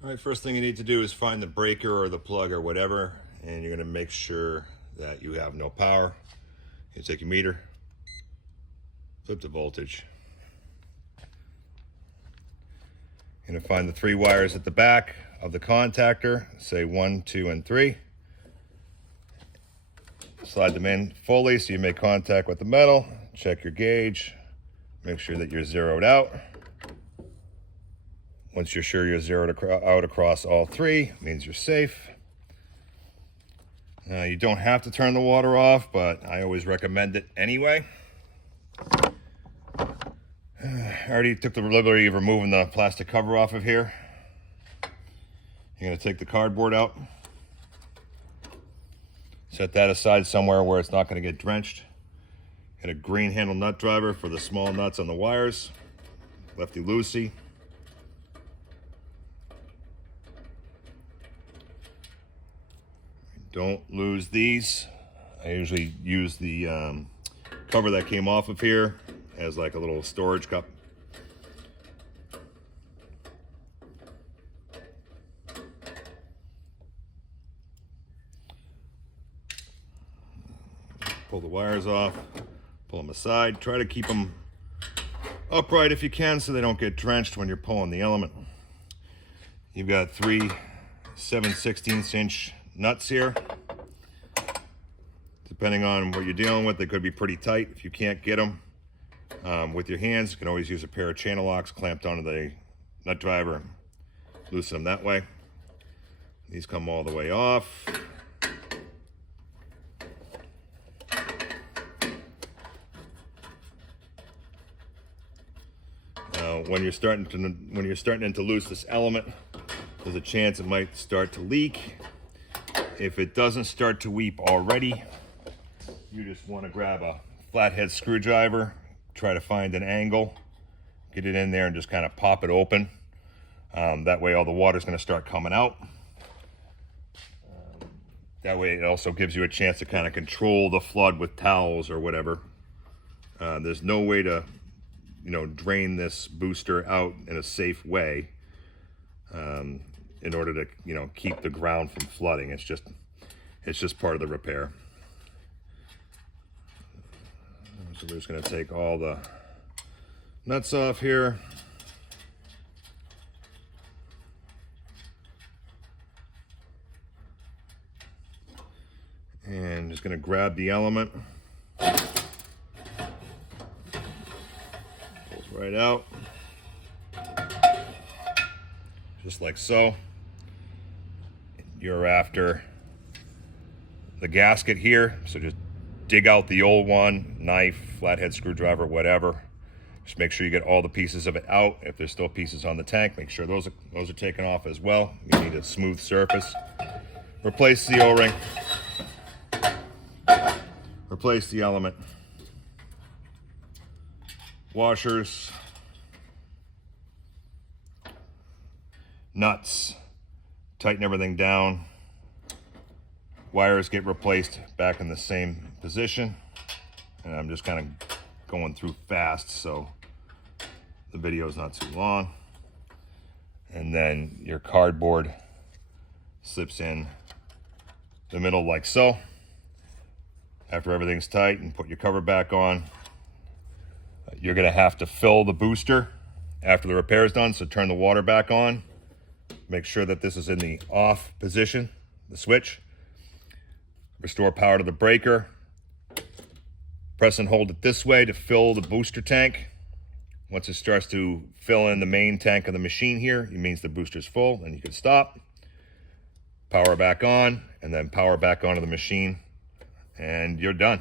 All right, first thing you need to do is find the breaker or the plug or whatever, and you're going to make sure that you have no power. You take your meter, flip the voltage. You're going to find the 3 wires at the back of the contactor, say 1, 2, and 3. Slide them in fully so you make contact with the metal. Check your gauge, make sure that you're zeroed out. Once you're sure you're zeroed out across all 3, means you're safe. You don't have to turn the water off, but I always recommend it anyway. I already took the liberty of removing the plastic cover off of here. You're going to take the cardboard out. Set that aside somewhere where it's not going to get drenched. Get a green handle nut driver for the small nuts on the wires. Lefty-loosey. Don't lose these. I usually use the cover that came off of here as like a little storage cup. Pull the wires off, pull them aside. Try to keep them upright if you can so they don't get drenched when you're pulling the element. You've got 3 7/16" nuts here. Depending on what you're dealing with, they could be pretty tight. If you can't get them with your hands, you can always use a pair of channel locks clamped onto the nut driver. Loosen them that way. These come all the way off. When you're starting to lose this element, there's a chance it might start to leak. If it doesn't start to weep already, you just want to grab a flathead screwdriver, try to find an angle, get it in there and just kind of pop it open. That way all the water's going to start coming out. That way it also gives you a chance to kind of control the flood with towels or whatever. There's no way to drain this booster out in a safe way in order to keep the ground from flooding. It's just part of the repair. So we're just going to take all the nuts off here. And just going to grab the element. Right out, just like so. You're after the gasket here, so just dig out the old one, knife, flathead screwdriver, whatever. Just make sure you get all the pieces of it out. If there's still pieces on the tank, make sure those are taken off as well. You need a smooth surface. Replace the O-ring. Replace the element. Washers, nuts, tighten everything down. Wires get replaced back in the same position. And I'm just kind of going through fast so the video is not too long. And then your cardboard slips in the middle like so. After everything's tight, and put your cover back on. You're going to have to fill the booster after the repair is done, so turn the water back on. Make sure that this is in the off position, the switch. Restore power to the breaker. Press and hold it this way to fill the booster tank. Once it starts to fill in the main tank of the machine here, it means the booster's full, and you can stop. Power back on, and then power back onto the machine, and you're done.